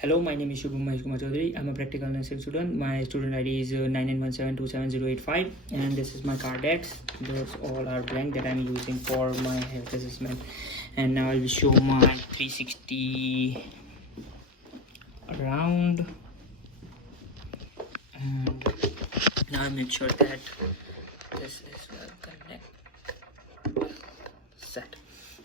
Hello, my name is Shubham Mahesh Kumar Chaudhary. I'm a practical nursing student. My student ID is 9917277085, and this is my Cardex. Those all are blank that I'm using for my health assessment. And now I will show my 360 around, and now I make sure that this is well connected. Set.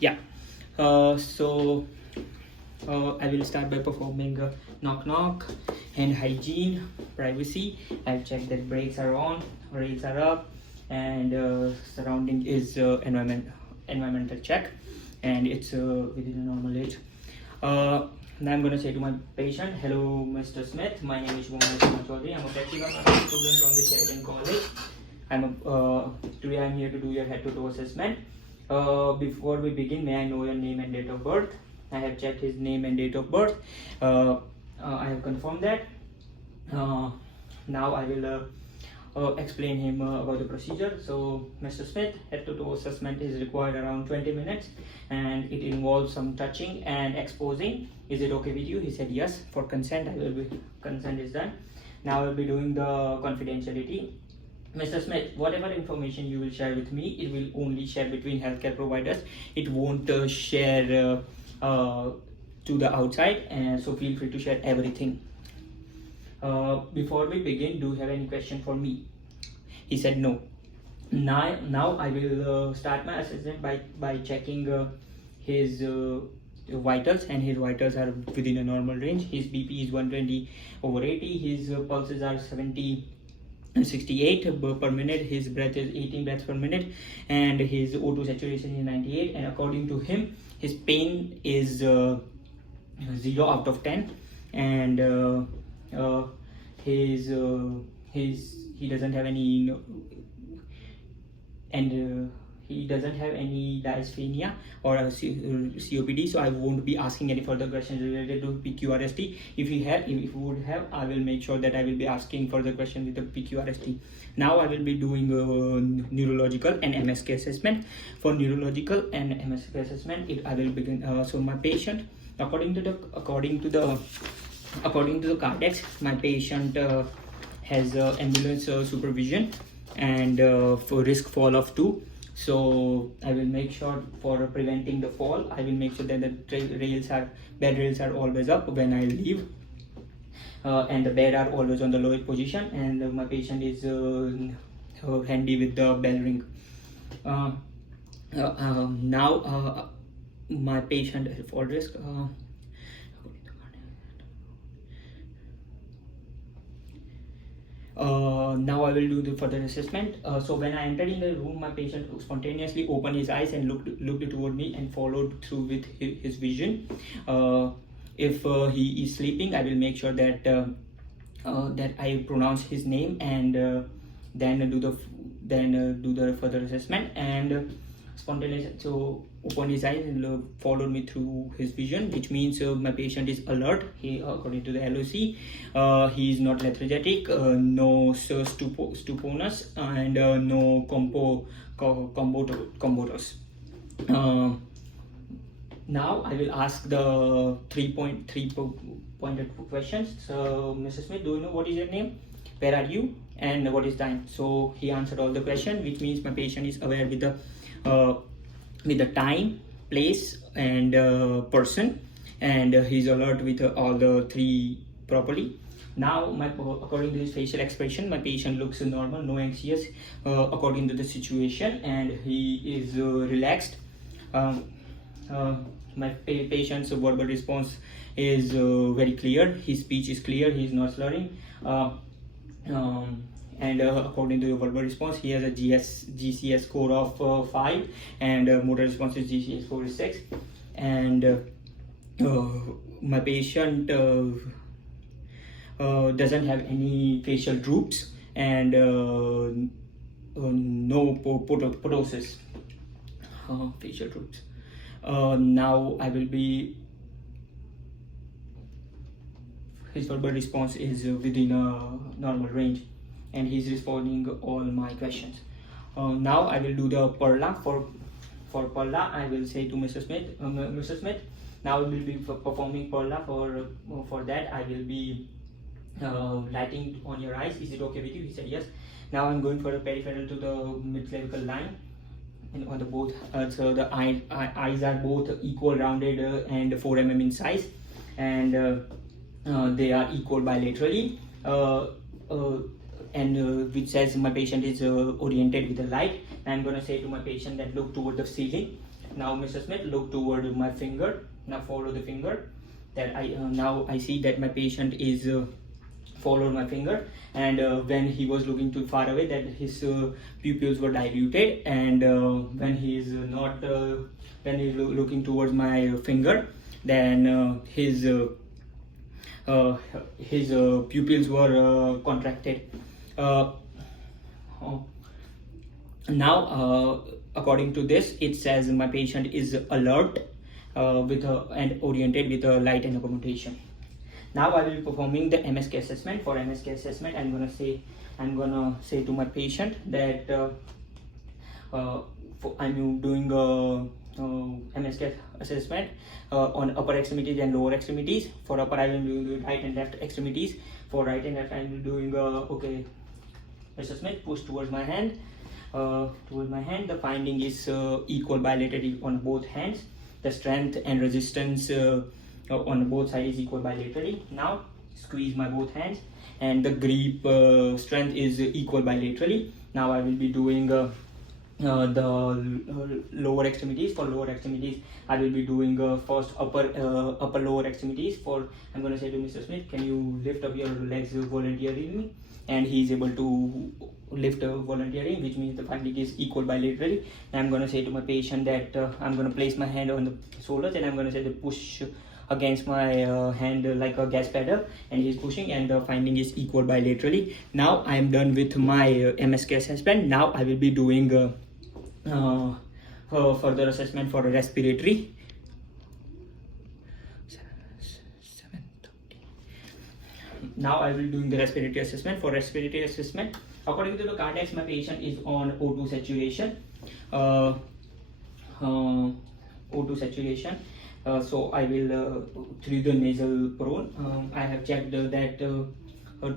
Yeah. I will start by performing knock knock, hand hygiene, privacy. I'll check that brakes are on, rails are up, and surrounding is environmental check, and it's within a normal age. Now I'm going to say to my patient, hello Mr. Smith, my name is Shubham Chaudhary. I'm a practical nursing student from the Sheridan College. Today I'm here to do your head to toe assessment. Before we begin, may I know your name and date of birth? I have checked his name and date of birth. I have confirmed that. Now I will explain him about the procedure. So, Mr. Smith, head to toe assessment is required around 20 minutes, and it involves some touching and exposing. Is it okay with you? He said yes. For consent, consent is done. Now I will be doing the confidentiality. Mr. Smith, whatever information you will share with me, it will only share between healthcare providers. It won't share to the outside, and so feel free to share everything. Before we begin, do you have any question for me? He said no. Now I will start my assessment by checking his vitals, and his vitals are within a normal range. His BP is 120/80. His pulses are 68 per minute. His breath is 18 breaths per minute, and his O2 saturation is 98. And according to him, his pain is 0 out of 10, and he doesn't have any he doesn't have any dyspnea or COPD, so I won't be asking any further questions related to PQRST. If he would have, I will make sure that I will be asking further questions with the PQRST. Now I will be doing neurological and MSK assessment. For neurological and MSK assessment, I will begin. So my patient, according to the Cardex, my patient has ambulance supervision and for risk fall of 2. So I will make sure, for preventing the fall, I will make sure that the bed rails are always up when I leave, and the bed are always on the lowest position, and my patient is handy with the bell ring. Now my patient has fall risk. Now I will do the further assessment. So when I entered in the room, my patient spontaneously opened his eyes and looked toward me and followed through with his vision. If he is sleeping, I will make sure that that I pronounce his name, and then do the further assessment. And spontaneously opened his eyes and followed me through his vision, which means my patient is alert. He, according to the LOC, he is not lethargic, no stuponus, and no combotors. Now I will ask the 3-pointed questions. So, Mr. Smith, do you know what is your name, where are you, and what is time? So he answered all the questions, which means my patient is aware with the time, place, and person, and he's alert with all the 3 properly. Now, according to his facial expression, my patient looks normal, no anxious, according to the situation, and he is relaxed. My patient's verbal response is very clear. His speech is clear. He is not slurring. And according to the verbal response, he has a GCS score of 5, and motor response is GCS score is 6. And my patient doesn't have any facial droops, and no ptosis, facial droops. Now I will be. His verbal response is within a normal range, and he's responding all my questions. Now I will do the PERLA. For PERLA, I will say to Mr. Smith, Now I will be performing Perla. For that I will be lighting on your eyes. Is it okay with you? He said yes. Now I'm going for the peripheral to the mid-clavicle line, and on the both so the eyes are both equal rounded and 4 mm in size, and they are equal bilaterally, and which says my patient is oriented with the light. I'm going to say to my patient that look toward the ceiling. Now Mr. Smith, look toward my finger. Now follow the finger. That now I see that my patient is followed my finger, and when he was looking too far away, that his pupils were diluted, and when he is not when he is looking towards my finger, then his pupils were contracted. Now according to this, it says my patient is alert and oriented with a light and accommodation. Now I will be performing the MSK assessment. For MSK assessment, I'm gonna say to my patient that I'm doing MSK assessment on upper extremities and lower extremities. For upper, I will be doing right and left extremities. For right and left, I will be doing okay. Mr. Smith, push towards my hand. The finding is equal bilaterally on both hands. The strength and resistance on both sides is equal bilaterally. Now squeeze my both hands, and the grip strength is equal bilaterally. Now I will be doing the lower extremities. For lower extremities, I will be doing first upper lower extremities. I'm going to say to Mr. Smith, can you lift up your legs voluntarily? And he is able to lift voluntarily, which means the finding is equal bilaterally. And I'm going to say to my patient that I'm going to place my hand on the shoulders, and I'm going to say to push against my hand like a gas pedal, and he's pushing, and the finding is equal bilaterally. Now I am done with my MSK assessment. Now I will be doing further assessment for respiratory. Now I will be doing the respiratory assessment. For respiratory assessment, according to the Cardex, my patient is on O2 saturation. O2 saturation. So I will through the nasal prone. I have checked that 2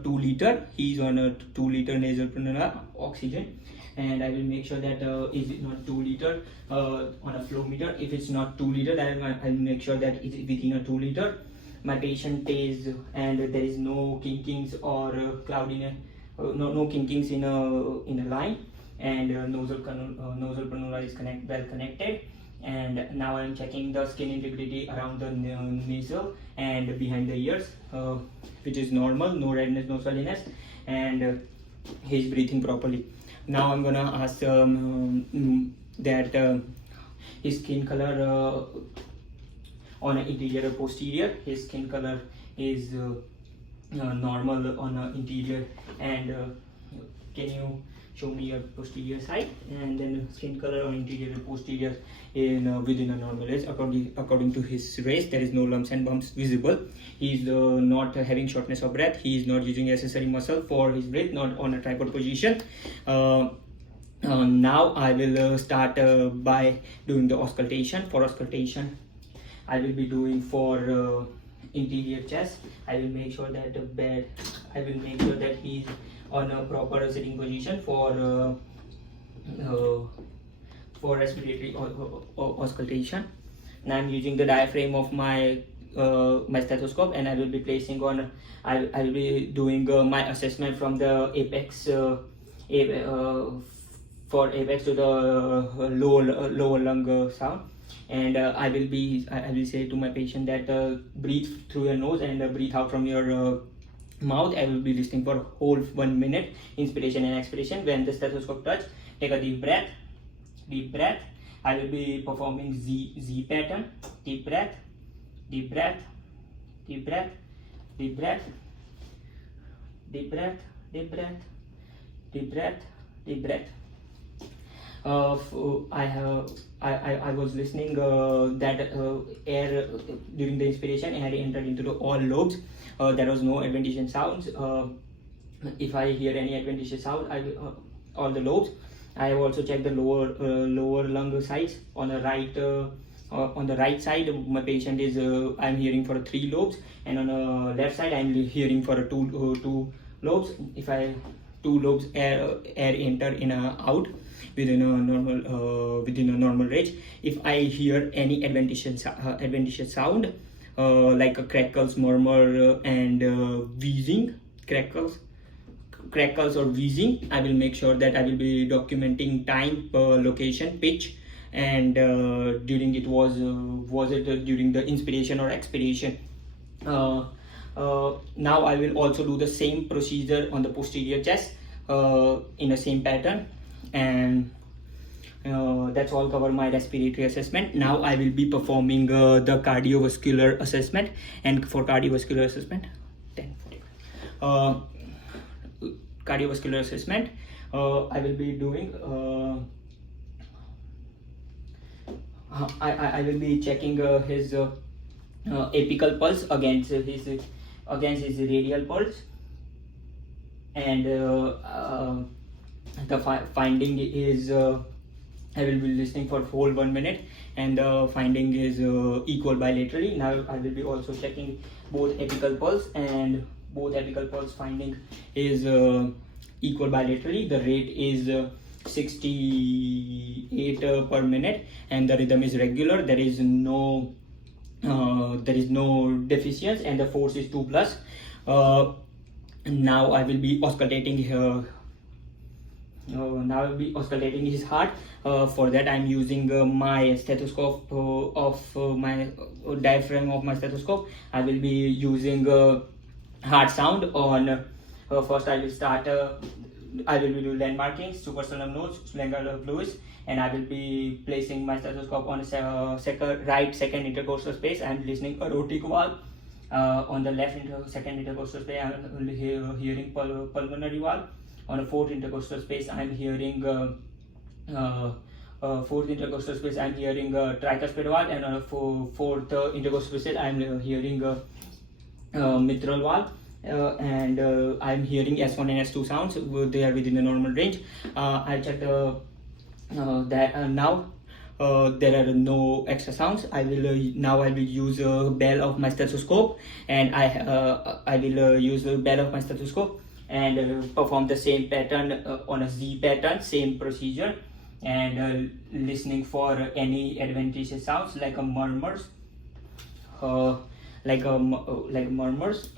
liter. He is on a 2 liter nasal prone oxygen, and I will make sure that is it not 2 liter on a flow meter. If it's not 2 liter, then I will make sure that it's within a 2 liter. My patient is, and there is no kinkings or cloudiness, no kinkings in a line, and nasal pranula is well connected. And now I am checking the skin integrity around the nasal and behind the ears, which is normal, no redness, no swelliness, and he is breathing properly. Now I'm gonna ask that his skin color on interior or posterior. His skin color is normal on interior, and can you show me your posterior side, and then skin color on interior and posterior in within a normal range. According to his race, there is no lumps and bumps visible. He is not having shortness of breath. He is not using accessory muscle for his breath, not on a tripod position. Now I will start by doing the auscultation. For auscultation, I will be doing for interior chest. I will make sure that he is on a proper sitting position for respiratory auscultation. Now I'm using the diaphragm of my stethoscope, and I will be placing on. I will be doing my assessment from the apex for apex to the lower lung sound. And I will say to my patient that breathe through your nose and breathe out from your mouth. I will be listening for whole 1 minute, inspiration and expiration. When the stethoscope touch, take a deep breath. I will be performing Z pattern. Deep breath, deep breath, deep breath, deep breath, deep breath, deep breath, deep breath, deep breath. I was listening that air during the inspiration, air entered into all lobes. There was no adventitious sounds. If I hear any adventitious sound, all the lobes. I have also checked the lower lung sides on the right on the right side my patient is I'm hearing for 3 lobes, and on the left side I'm hearing for 2 lobes. If I 2 lobes air enter in a out within a normal range. If I hear any adventitious sound like a crackles, murmur, and wheezing, crackles or wheezing, I will make sure that I will be documenting time, location, pitch, and during it was it during the inspiration or expiration. Now I will also do the same procedure on the posterior chest in the same pattern, and that's all cover my respiratory assessment. Now I will be performing the cardiovascular assessment, and for cardiovascular assessment, cardiovascular assessment, I will be doing. I will be checking his apical pulse against his radial pulse, and the finding is I will be listening for whole 1 minute, and the finding is equal bilaterally. Now I will be also checking both apical pulse, and both apical pulse finding is equal bilaterally. The rate is 68 per minute, and the rhythm is regular. There is no deficiency, and the force is 2+. Now I will be auscultating his heart. For that I'm using my stethoscope of my diaphragm of my stethoscope. I will be using heart sound on first I will start I will be doing landmarkings, suprasternal nodes, Schlenger Lewis, and I will be placing my stethoscope on right second intercostal space. I am listening aortic valve. On the left second intercostal space I am hearing pulmonary valve. On the fourth intercostal space I am hearing fourth intercostal space I am hearing tricuspid valve, and on the fourth intercostal space I am hearing mitral valve. And I'm hearing S1 and S2 sounds. They are within the normal range. I checked that now there are no extra sounds. I will use a bell of my stethoscope, and I will use the bell of my stethoscope and perform the same pattern on a Z pattern, same procedure, and listening for any adventitious sounds like murmurs, murmurs.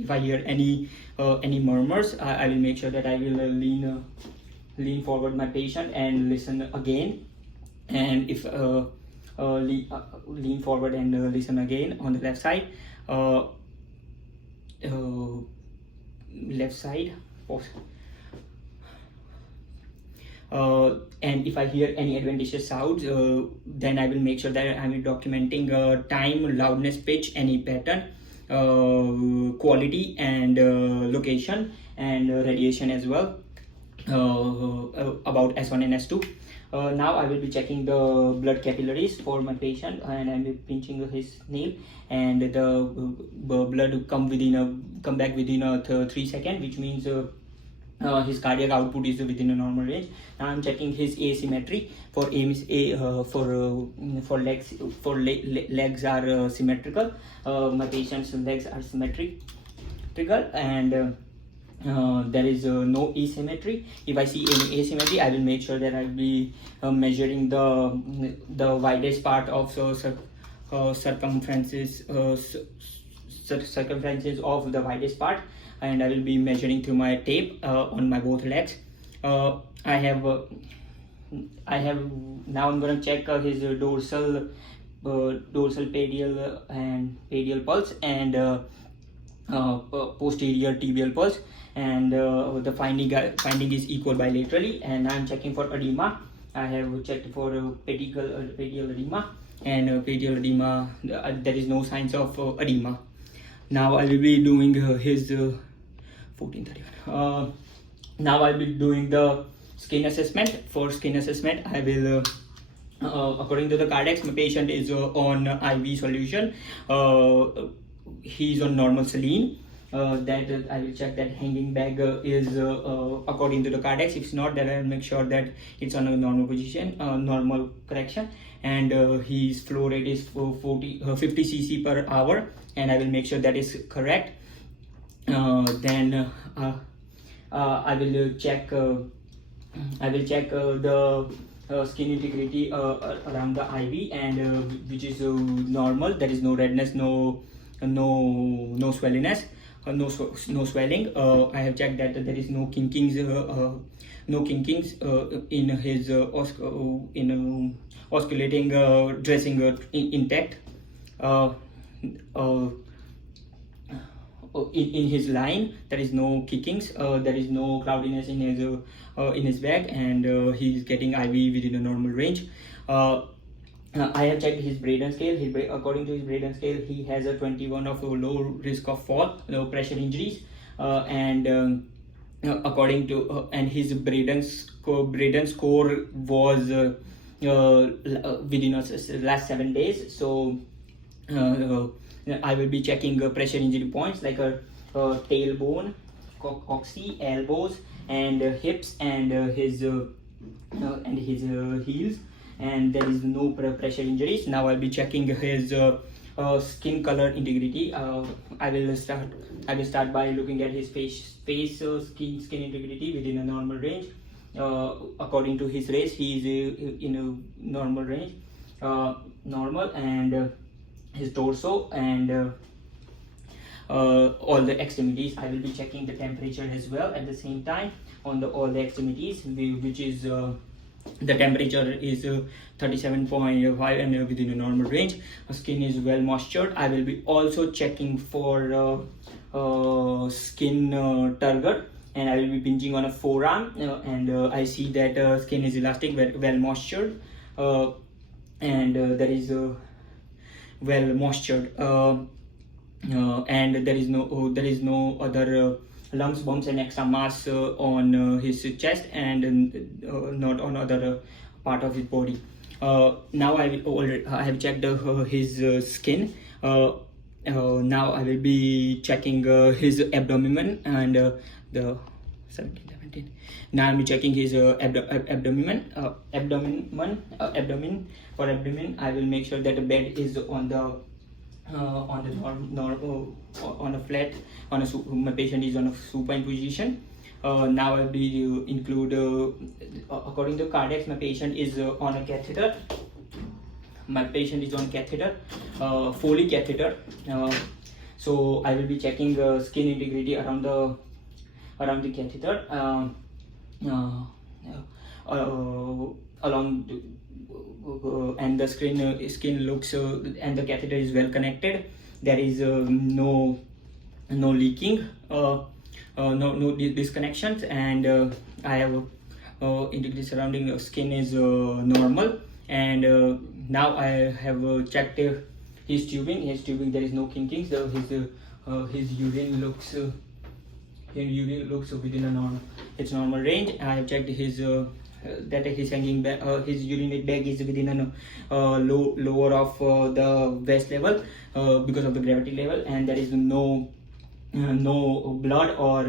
If I hear any murmurs, I will make sure that I will lean forward my patient and listen again. And if lean forward and listen again on the left side, and if I hear any adventitious sounds, then I will make sure that I am documenting time, loudness, pitch, any pattern, quality, and location, and radiation as well, about S1 and S2. Now I will be checking the blood capillaries for my patient, and I will be pinching his nail, and the blood come back within 3 seconds, which means his cardiac output is within a normal range. Now I'm checking his asymmetry for legs. Legs are symmetrical. My patient's legs are symmetrical, and there is no asymmetry. If I see any asymmetry, I will make sure that I will be measuring the widest part of circumferences of the widest part, and I will be measuring through my tape on my both legs. Now I'm going to check his dorsal pedial and pedial pulse, and posterior tibial pulse, and the finding is equal bilaterally. And I'm checking for edema. I have checked for pedial edema, and pedial edema, there is no signs of edema. Now I will be doing his 1431. Now I will be doing the skin assessment. For skin assessment, I will according to the Cardex, my patient is on IV solution. He is on normal saline, that I will check that hanging bag is according to the Cardex. If it's not, then I will make sure that it's on a normal position, normal correction, and his flow rate is 50 cc per hour, and I will make sure that is correct. Then I will check the skin integrity around the IV, and which is normal. There is no redness, no swelliness, no swelling. I have checked that there is no kinkings in his osculating dressing intact. In his line, there is no kickings, there is no cloudiness in his bag, and he is getting IV within a normal range. I have checked his Braden scale. According to his Braden scale, he has a 21 of low risk of fall, low pressure injuries, and according to and his Braden score was within last 7 days. So I will be checking pressure injury points like a tailbone, coccyx, elbows, and hips, and his heels, and there is no pressure injuries. Now I'll be checking his skin color integrity. I will start by looking at his face skin integrity within a normal range. According to his race, he is in a normal range, normal, and his torso and all the extremities. I will be checking the temperature as well at the same time on all the extremities, which is the temperature is 37.5 and within a normal range. Skin is well moistured. I will be also checking for skin turgor, and I will be pinching on a forearm, and I see that skin is elastic, well moistured, and there is well moistured, and there is no other lumps, bumps, and extra mass on his chest, and not on other part of his body. Now I have checked his skin. Now I will be checking his abdomen and the 17. Now I'm checking his abdomen. For abdomen, I will make sure that the bed is on the flat. My patient is on a supine position. Now I will be include according to Cardex, my patient is on a catheter. My patient is on catheter, Foley catheter. So I will be checking skin integrity around the catheter, along and the skin looks and the catheter is well connected. There is no leaking, no disconnections, and I have integrity surrounding skin is normal. And now I have checked his tubing. There is no kinkings. His urine looks within its normal range. I have checked his that his hanging bag, his urinate bag is within a lower of the waist level because of the gravity level, and there is no blood or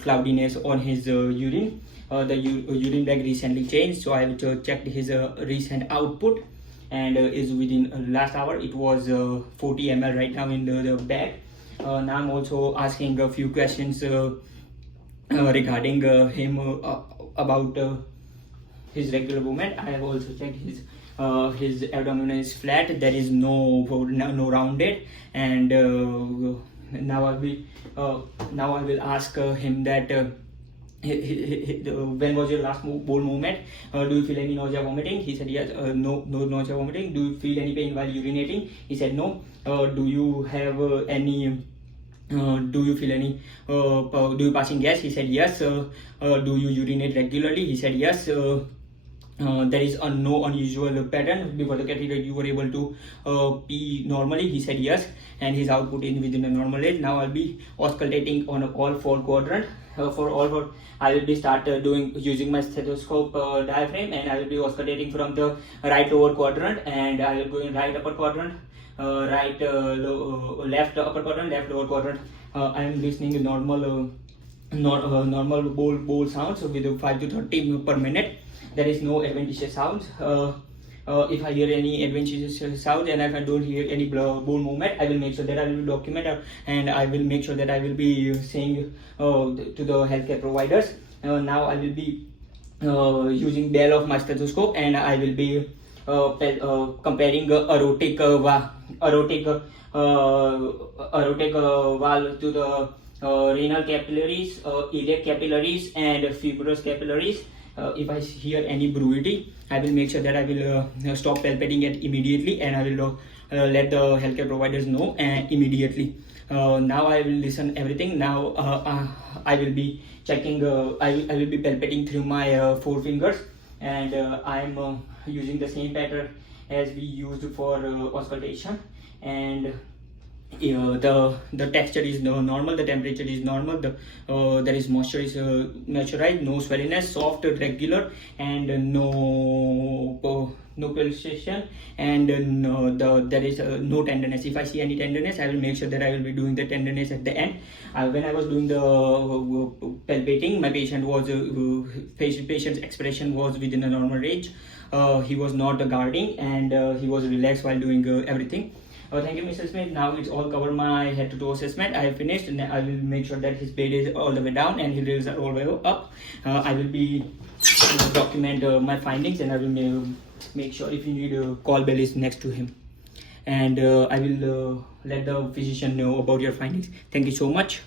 cloudiness on his urine. The urine bag recently changed, so I have checked his recent output, and is within last hour. It was 40 ml right now in the bag. Now I'm also asking a few questions regarding him about his regular movement. I have also checked his abdomen is flat. There is no rounded, and now I will ask him that when was your last bowel movement? Do you feel any nausea, vomiting? He said yes. No nausea, vomiting. Do you feel any pain while urinating? He said no. Do you have any do you feel any do you passing gas? He said yes. Do you urinate regularly? He said yes. There is no unusual pattern before the catheter. You were able to pee normally. He said yes, and his output is within a normal range. Now I'll be auscultating on all four quadrant. For all four, I will be using my stethoscope diaphragm, and I will be auscultating from the right lower quadrant, and I will go in right upper quadrant, right left upper quadrant, left lower quadrant. I am listening normal normal bowl sounds with 5 to 30 per minute. There is no adventitious sounds. If I hear any adventitious sound and if I don't hear any bone movement, I will make sure that I will document and I will make sure that I will be saying to the healthcare providers. Now I will be using bell of my stethoscope, and I will be comparing aortic valve to the renal capillaries, iliac capillaries, and fibrous capillaries. If I hear any bruitity, I will make sure that I will stop palpating it immediately, and I will let the healthcare providers know immediately. Now I will listen everything. Now I will be checking. I will be palpating through my forefingers, and I am using the same pattern as we used for auscultation. And the texture is normal, the temperature is normal, there is moisture is moisturized, no swelliness, soft, regular, and no pulsation, and there is no tenderness. If I see any tenderness, I will make sure that I will be doing the tenderness at the end. When I was doing the palpating, my patient was patient's expression was within a normal range. He was not guarding, and he was relaxed while doing everything. Thank you, Mr. Smith. Now it's all covered my head to toe assessment. I have finished, and I will make sure that his bed is all the way down and his ribs are all the way up. I will be document my findings, and I will make sure if you need a call bell is next to him. And I will let the physician know about your findings. Thank you so much.